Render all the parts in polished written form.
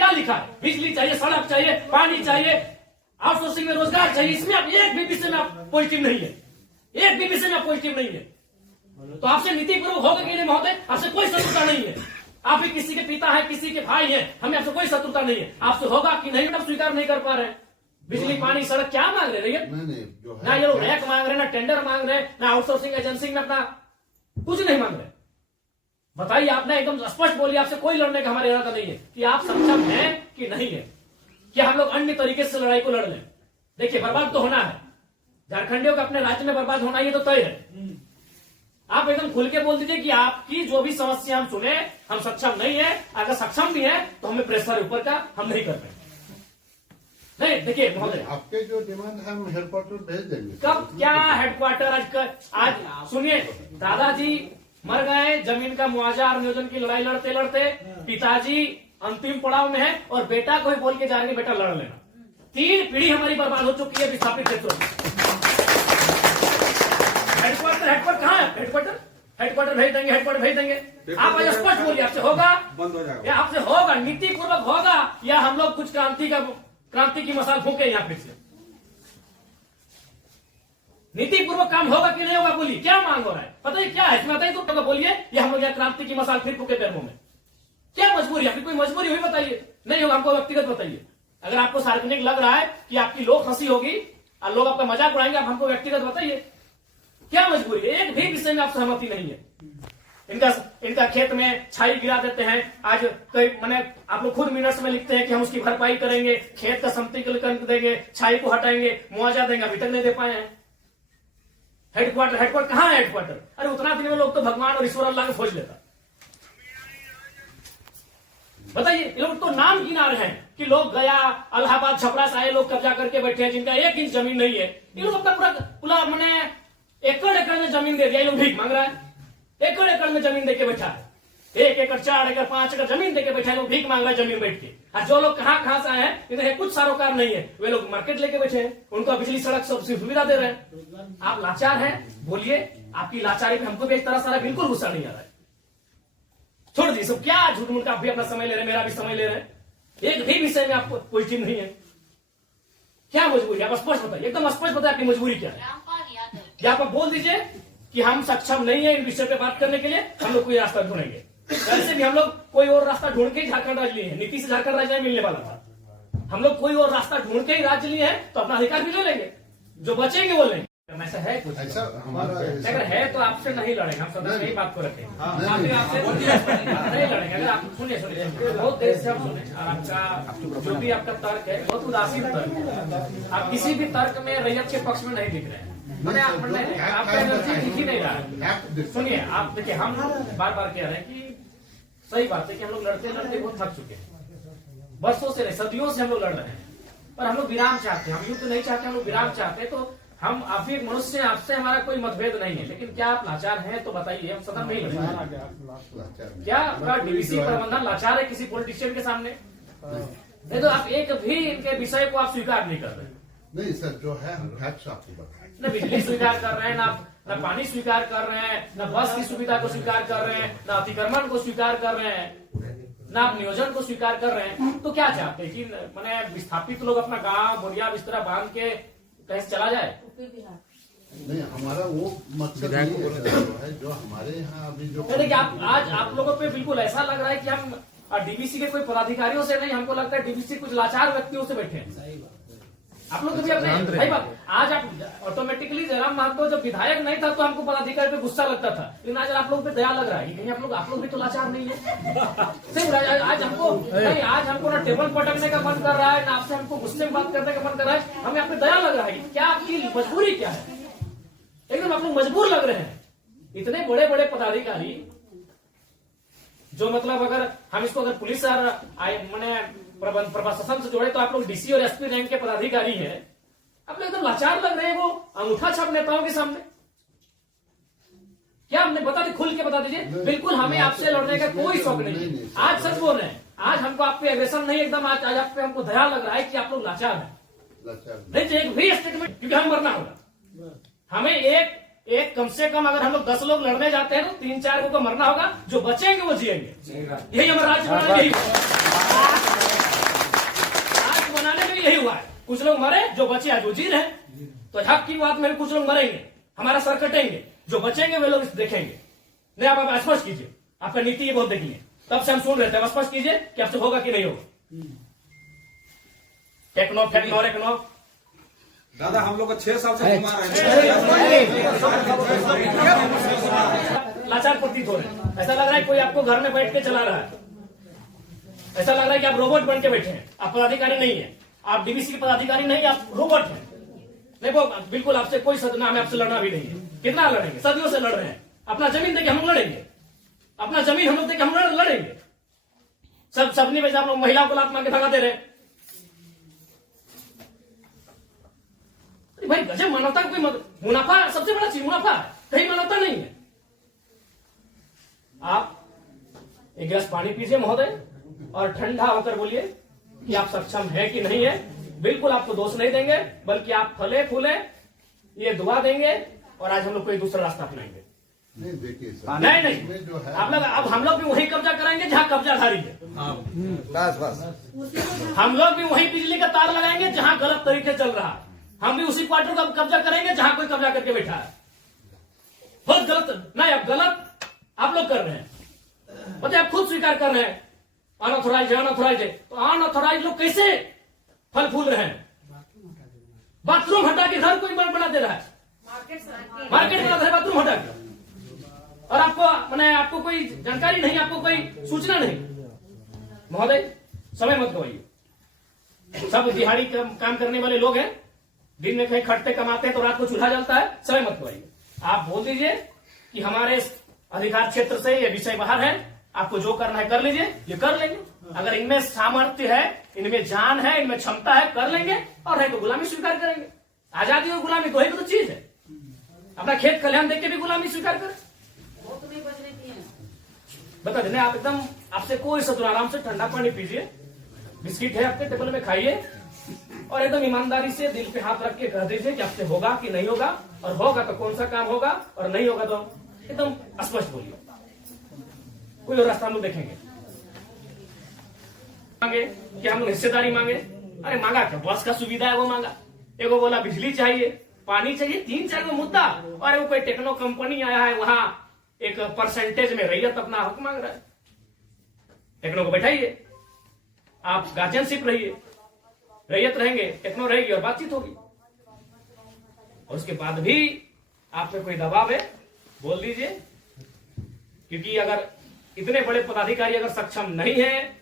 क्या लिखा है? बिजली चाहिए, सड़क चाहिए, पानी चाहिए, आउटसोर्सिंग में रोजगार चाहिए। इसमें आप एक भी विषय में आप पॉजिटिव नहीं है, एक भी विषय में आप पॉजिटिव नहीं है। तो आपसे नीतिपूर्वक होगा कि नहीं महोदय? आपसे कोई शत्रुता नहीं है। आप भी किसी के पिता है, किसी के भाई है, हमें आपसे कोई शत्रुता नहीं है। आपसे होगा कि नहीं आप स्वीकार नहीं कर पा रहे हैं। बिजली, पानी, सड़क क्या मांग रहे हैं? ना ये लोग रैक मांग रहे, ना टेंडर मांग रहे, ना आउटसोर्सिंग एजेंसी में अपना कुछ नहीं मांग रहे। बताइए, आपने एकदम स्पष्ट बोलिए, आपसे कोई लड़ने का हमारा इरादा नहीं है कि आप सक्षम हैं कि नहीं है। क्या हम लोग अन्य तरीके से लड़ाई को लड़ लें? देखिए, बर्बाद तो होना है, झारखंडियों का अपने राज्य में बर्बाद होना ये तो तय है। आप एकदम खुल के बोल दीजिए कि आपकी जो भी समस्या हम सुने, हम सक्षम नहीं है। अगर सक्षम भी है तो हमें प्रेशर ऊपर का हम नहीं कर रहे। नहीं, देखिए महोदय, आपके जो डिमांड है हम हेडक्वार्टर भेज देंगे। कब क्या हेडक्वार्टर? आज सुनिए, दादाजी मर गए, जमीन का मुआवजा और नियोजन की लड़ाई लड़ते लड़ते पिताजी अंतिम पड़ाव में है और बेटा को ही बोल के जा रहे बेटा लड़ लेना। 3 पीढ़ी हमारी बर्बाद हो चुकी है विस्थापित क्षेत्रों में। हेडक्वार्टर कहाँ है? हेडक्वार्टर भेज देंगे, हेडक्वार्टर भेज देंगे। आप आज स्पष्ट बोलिए, आपसे होगा बंद हो जाएगा, या आपसे होगा नीतिपूर्वक होगा, या हम लोग कुछ क्रांति की मसाल फूके यहाँ फिर से? नीतिपूर्वक काम होगा कि नहीं होगा? बोलिए, क्या मांग हो रहा है? पता है क्या है इसमें? बताइए तो बोलिए, या हम लोग यहाँ क्रांति की मसाल फिर फूके पैरों में? क्या मजबूरी है? कोई मजबूरी हुई बताइए। नहीं होगा, हमको व्यक्तिगत बताइए। अगर आपको सार्वजनिक लग रहा है कि आपकी लोग हंसी होगी और लोग आपका मजाक उड़ाएंगे, आप हमको व्यक्तिगत बताइए, क्या मजबूरी है? एक भी विषय में आप सहमति नहीं है। इनका खेत में छाई गिरा देते हैं। आज कई मैंने आप लोग खुद मिनट्स में लिखते हैं कि हम उसकी भरपाई करेंगे, खेत का समतलीकरण देंगे, छाई को हटाएंगे, मुआवजा देंगे, अभी तक नहीं दे पाए हैं। हेडक्वार्टर कहाँ है? हेडक्वार्टर, अरे उतना दिन में लोग तो भगवान और ईश्वर अल्लाह को खोज लेता। बताइए, ये लोग तो नाम गिना रहे हैं कि लोग गया, इलाहाबाद, छपरा से आए लोग कब्जा करके बैठे हैं, जिनका 1 इंच जमीन नहीं है। ये लोग अपना पूरा मैंने एकड़ में जमीन दे दिया। ये लोग भीख मांग रहा है, एकड़ में जमीन देके बैठा है। 1 एकड़, 4 एकड़, 5 एकड़ जमीन देके बैठा है, लोग भीख मांग रहा है जमीन बैठ के। और जो लोग कहाँ से आए हैं, इन्हें कुछ सारोकार नहीं है, वे लोग मार्केट लेके बैठे हैं, उनको बिजली, सड़क सब सुविधा दे रहे हैं। आप लाचार हैं, बोलिए। आपकी लाचारी पे हमको भी एक तरह सारा बिल्कुल गुस्सा नहीं आ रहा है। छोड़ दीजिए सब, क्या झूठ मूठ का आप भी अपना समय ले रहे हैं, मेरा भी समय ले रहे हैं। एक भी विषय में आपको पॉजिटिव नहीं है। क्या मजबूरी है? आप स्पष्ट बताइए, एकदम स्पष्ट बताइए आपकी मजबूरी क्या है। या आप बोल दीजिए कि हम सक्षम नहीं है इन विषय पे बात करने के लिए, हम लोग कोई रास्ता ढूंढेंगे। वैसे भी हम लोग कोई और रास्ता ढूंढ के ही झारखंड राज्य लिए हैं। नीति से झारखंड राज्य नहीं मिलने वाला था। हम लोग कोई और रास्ता ढूंढ के ही राज्य लिए हैं, तो अपना अधिकार भी ले लेंगे, जो बचेंगे वो लेंगे। ऐसा है कुछ? ऐसा हमारा अगर है तो आपसे नहीं लड़ेंगे, हम सदा यही बात को रखें। आपसे नहीं लड़ेंगे। अगर आप सुनिए बहुत देर से हम सुने, और आपका जो भी आपका तर्क है बहुत उदासीन तर्क है। आप किसी भी तर्क में रैयत के पक्ष में नहीं दिख रहे हैं। आपका एनर्जी दिख ही नहीं रहा है। सुनिए, आप देखिए, हम बार बार कह रहे हैं कि सही बात है कि हम लोग लड़ते लड़ते बहुत थक चुके हैं। बरसों से नहीं, सदियों से हम लोग लड़ रहे हैं, पर हम लोग विराम चाहते हैं। हम युद्ध नहीं चाहते, हम लोग विराम चाहते हैं। तो हम आप भी एक मनुष्य, आपसे हमारा कोई मतभेद नहीं है, लेकिन क्या आप लाचार हैं तो बताइए, हम सदन में ही लड़ेंगे। क्या आपका डीवीसी प्रबंधन लाचार है किसी पॉलिटिशियन के सामने? नहीं तो आप एक भी इनके विषय को आप स्वीकार नहीं कर रहे। नहीं सर, जो है हम फैक्ट्स आपको बताएं। न बिजली स्वीकार कर रहे हैं, न पानी स्वीकार कर रहे हैं, न बस की सुविधा को स्वीकार कर रहे हैं, न अतिक्रमण को स्वीकार कर रहे हैं, न आप नियोजन को स्वीकार कर रहे हैं। तो क्या चाहते हैं कि मैंने विस्थापित लोग अपना गांव बोरिया बिस्तरा बांध के कहीं से चला जाए? नहीं, हमारा वो मकसद है जो हमारे यहाँ अभी जो देखिए, आज आप लोगों पे बिल्कुल ऐसा लग रहा है कि हम डीवीसी के कोई पदाधिकारियों से नहीं, हमको लगता है डीवीसी कुछ लाचार व्यक्तियों से बैठे हैं। आप लोग भी अपने भाई बात, आज आप ऑटोमेटिकली जयराम महतो जब विधायक नहीं था तो हमको पदाधिकारी पे गुस्सा लगता था, लेकिन आज आप लोग पे दया लग रहा है। कहीं आप लोग भी तो लाचार नहीं है। आज हमको नहीं, आज हमको ना टेबल पटकने का मन कर रहा है, ना आपसे हमको गुस्से में बात करने का मन कर रहा है। हमें आप पे दया लग रहा है। क्या आपकी मजबूरी क्या है? एकदम आप लोग मजबूर लग रहे हैं। इतने बड़े बड़े पदाधिकारी जो मतलब अगर हम इसको अगर पुलिस मैंने प्रशासन से जोड़े तो आप लोग डीसी और एसपी रैंक के पदाधिकारी हैं। आप लोग एकदम लाचार लग रहे हैं वो अंगूठा छाप नेताओं के सामने। क्या हमने बता दी, खुल के बता दीजिए। बिल्कुल हमें आपसे लड़ने का कोई शौक नहीं। आज सच बोल रहे हैं, आज हमको आप पे एग्रेशन नहीं, एकदम आज आप पे हमको दया लग रहा है कि आप लोग लाचार हैं। नहीं तो एक भी स्टेटमेंट, क्योंकि हम मरना होगा। हमें एक कम से कम अगर हम लोग 10 लोग लड़ने जाते हैं तो 3-4 को मरना होगा, जो बचेंगे वो जिएंगे। यही हमारा राज्य बनाना, यही कुछ लोग मरे, जो बचे आज वो जी रहे। तो हक की बात में कुछ लोग मरेंगे, हमारा सर कटेंगे, जो बचेंगे वे लोग देखेंगे। नहीं, आप स्पष्ट कीजिए, आपका नीति ये बहुत देखिए, तब से हम सुन रहे थे। स्पष्ट कीजिए कि आपसे होगा कि नहीं होगा। टेक्नो फेक्नो रेक्नो दादा हम लोग को 6 साल से घुमा रहे हैं। लाचार प्रतीत हो रहे हैं। ऐसा लग रहा है कोई आपको घर में बैठ के चला रहा है। ऐसा लग रहा है कि आप रोबोट बन के बैठे हैं। आप पदाधिकारी नहीं है, आप डीवीसी के पदाधिकारी नहीं, आप रोबोट हैं। नहीं, वो बिल्कुल आपसे कोई सदना, हमें आपसे लड़ना भी नहीं है। कितना लड़ेंगे, सदियों से लड़ रहे हैं। अपना जमीन देके हम लोग लड़ेंगे, अपना जमीन हम लोग देके हम लड़ेंगे। सबने वैसे आप लोग महिलाओं को लात मार के भगा दे रहे हैं। भाई गजब, मानवता का कोई मुनाफा सबसे बड़ा चीज मुनाफा है, कहीं मानवता नहीं है। आप एक गिलास पानी पीजिए महोदय, और ठंडा होकर बोलिए कि आप सक्षम है कि नहीं है। बिल्कुल आपको दोष नहीं देंगे, बल्कि आप फले फूले ये दुआ देंगे, और आज हम लोग कोई दूसरा रास्ता अपनाएंगे। नहीं देखिए सर, नहीं जो है आप लोग, अब हम लोग भी वही कब्जा कराएंगे जहां कब्जाधारी है। बस हम लोग भी वही बिजली का तार लगाएंगे जहां गलत तरीके चल रहा है। हम भी उसी क्वार्टर का कब्जा करेंगे जहां कोई कब्जा करके बैठा है। बहुत गलत, नहीं अब गलत आप लोग कर रहे हैं। पता है, आप खुद स्वीकार कर रहे हैं अनऑथोराइज है। तो अनऑथोराइज लोग कैसे फल फूल रहे हैं? बाथरूम हटा के घर कोई बना दे रहा है, मार्केट बना दे रहा है बाथरूम हटा के, और आपको कोई जानकारी नहीं, आपको कोई सूचना नहीं। महोदय समय मत गवाइए। सब दिहाड़ी काम करने वाले लोग हैं, दिन में कहीं खटते कमाते हैं तो रात को चूल्हा जलता है। समय मत गवाइए। आप बोल दीजिए कि हमारे अधिकार क्षेत्र से ये विषय बाहर है, आपको जो करना है कर लीजिए, ये कर लेंगे। अगर इनमें सामर्थ्य है, इनमें जान है, इनमें क्षमता है, कर लेंगे, और है तो गुलामी स्वीकार करेंगे। आजादी और गुलामी दो ही तो चीज है। अपना खेत खलिहान देख के भी गुलामी स्वीकार करें, बता देने। आप एकदम, आपसे कोई सदुर, आराम से ठंडा पानी पीजिए, बिस्किट है आपके टेबल में खाइए, और एकदम ईमानदारी से दिल पे हाथ रख के कह दीजिए कि आपसे होगा कि नहीं होगा, और होगा तो कौन सा काम होगा, और नहीं होगा तो एकदम स्पष्ट बोलिए। कोई और रास्ता हम लोग देखेंगे। मांगे कि हम लोग हिस्सेदारी मांगे, अरे मांगा क्या, बस का सुविधा है वो मांगा। एगो बोला बिजली चाहिए, पानी चाहिए, 3-4 गो मुद्दा, और वो कोई टेक्नो कंपनी आया है, वहां एक परसेंटेज में रैयत अपना हक मांग रहा है। टेक्नो को बैठाइए, आप गार्जियनशिप रहिए, रैयत रहेंगे, टेक्नो रहेगी, और बातचीत होगी। और उसके बाद भी आप पे कोई दबाव है, बोल दीजिए। क्योंकि अगर इतने बड़े पदाधिकारी अगर सक्षम नहीं है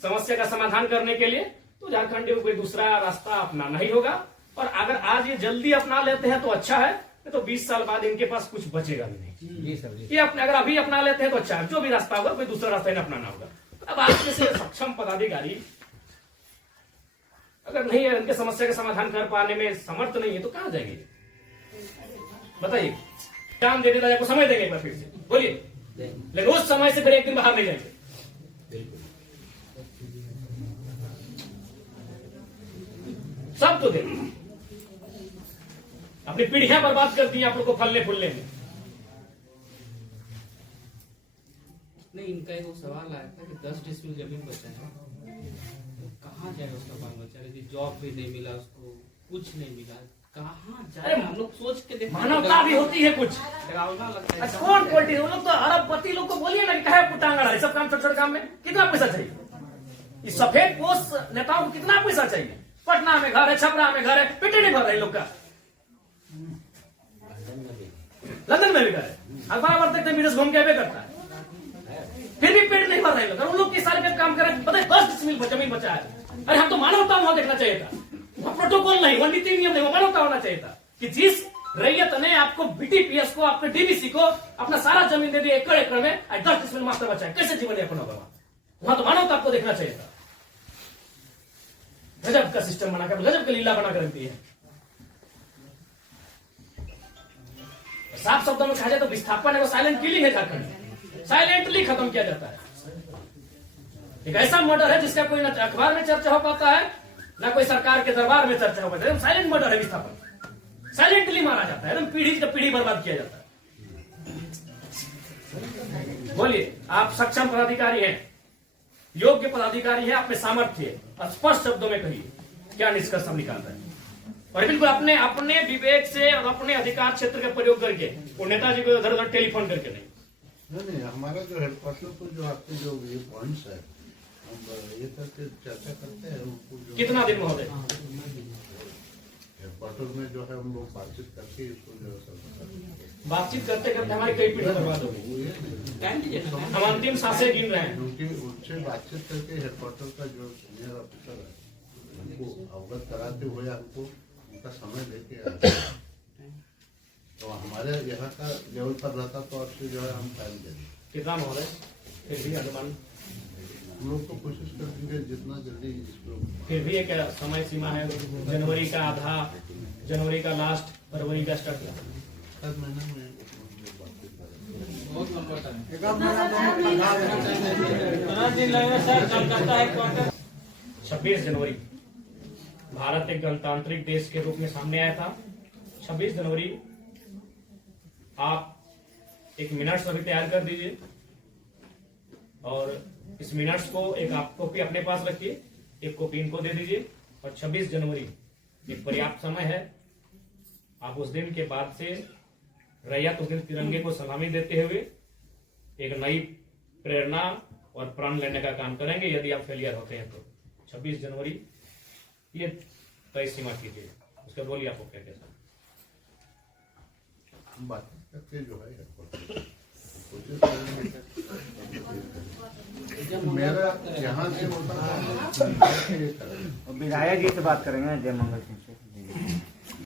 समस्या का समाधान करने के लिए, तो झारखंड में कोई दूसरा रास्ता अपनाना ही होगा। और अगर आज ये जल्दी अपना लेते हैं तो अच्छा है, नहीं तो 20 साल बाद इनके पास कुछ बचेगा भी नहीं। ये अगर अभी अपना लेते हैं तो अच्छा है, जो भी रास्ता होगा कोई दूसरा रास्ता इन्हें अपनाना होगा। अब आज जैसे सक्षम पदाधिकारी अगर नहीं है, इनके समस्या का समाधान कर पाने में समर्थ नहीं है, तो कहां जाएंगे बताइए। काम देने का आपको समय देंगे एक बार फिर से बोलिए, लेकिन उस समय से फिर एक दिन बाहर नहीं जाएंगे। सब तो देंगे, अपनी पीढ़ियां बर्बाद कर दी आप लोग को फलने फूलने में। नहीं, इनका एक सवाल आया था कि 10 डिसमिल जमीन बचा है, तो कहाँ जाए उसका बाल बच्चा? यदि जॉब भी नहीं मिला उसको, कुछ नहीं मिला, कहाँ जाए? हम लोग सोच के देखते, मानवता भी होती है कुछ। डरावना लगता है। कौन पॉलिटिक्स, वो लोग तो अरबपति लोग को बोलिए ना कि कहे पुटांगड़ा है, सब काम छोटे छोटे काम में कितना पैसा चाहिए? इस सफेद पोस्ट नेताओं को कितना पैसा चाहिए? पटना में घर है, छपरा में घर है, पेटे नहीं भर रहे लोग का। लंदन में भी घर है, अखबार बार देखते मीडिया घूम के आवे करता है, फिर भी पेट नहीं भर रहे लोग। उन लोग के सारे पे काम कर रहे हैं, पता है 10 डिसमिल जमीन बचा है। अरे हम तो मानवता वहां देखना चाहिए था, वहां प्रोटोकॉल नहीं, वहां नीति नियम नहीं, मानवता होना चाहिए था कि जिस रैयत ने आपको बीटीपीएस को, आपके डीवीसी को अपना सारा जमीन दे दी एकड़ एकड़ में, 10 डिसमिल मास्टर बचा है, कैसे जीवन यापन होगा? वहां तो मानवता आपको देखना चाहिए था। गजब का सिस्टम बनाकर, गजब का लीला बनाकर रखती है। साफ शब्दों में कहा जाए तो विस्थापन है, वो साइलेंट किलिंग है झारखंड, साइलेंटली खत्म किया जाता है। एक ऐसा मर्डर है जिसका कोई ना अखबार में चर्चा हो पाता है, ना कोई सरकार के दरबार में चर्चा हो पाता है। साइलेंट मर्डर है विस्थापन, साइलेंटली मारा जाता है, एकदम पीढ़ी का पीढ़ी बर्बाद किया जाता है। बोलिए, आप सक्षम पदाधिकारी हैं, योग्य पदाधिकारी हैं, आप में सामर्थ्य है, स्पष्ट शब्दों में कहिए क्या निष्कर्ष हम निकाल रहे हैं। और बिल्कुल अपने अपने विवेक से और अपने अधिकार क्षेत्र का प्रयोग करके वो नेताजी को इधर उधर टेलीफोन करके नहीं। हमारा जो हेडक्वार्टर को जो आपके जो ये पॉइंट्स है हम ये करके चर्चा करते हैं उनको जो कितना दिन महोदय हेडक्वार्टर में जो है हम लोग बातचीत करके इसको जो है बातचीत करते करते हमारी कई पीढ़ी बर्बाद होगी। हम अंतिम सांसें गिन रहे हैं। क्योंकि उनसे बातचीत करके हेडक्वार्टर का जो सीनियर ऑफिसर है उनको अवगत कराते हुए हमको उनका समय लेके आते हैं। तो हमारे यहाँ का लेवल पर रहता तो आपसे जो है हम टाइम देंगे। कितना महोदय फिर भी अनुमान? हम लोग तो कोशिश करेंगे जितना जल्दी इसको। फिर भी एक समय सीमा है, जनवरी का आधा, जनवरी का लास्ट, फरवरी का स्टार्ट। 7 महीने में बातचीत करेंगे। बहुत लंबा टाइम। 26 जनवरी भारत एक गणतांत्रिक देश के रूप में सामने आया था। 26 जनवरी आप एक मिनट्स अभी तैयार कर दीजिए और इस मिनट्स को एक आप कॉपी अपने पास रखिए, एक कॉपी इनको दे दीजिए। और 26 जनवरी एक पर्याप्त समय है। आप उस दिन के बाद से रैयत उस दिन तिरंगे को सलामी देते हुए एक नई प्रेरणा और प्राण लेने का काम करेंगे। यदि आप फेलियर होते हैं तो 26 जनवरी ये तय सीमा कीजिए। उसके बोलिए आपको क्या कैसा हम बातचीत करके जो है हेडक्वार्टर कोशिश करेंगे। मेरा यहाँ से होता है विधायक जी से बात करेंगे जय मंगल सिंह।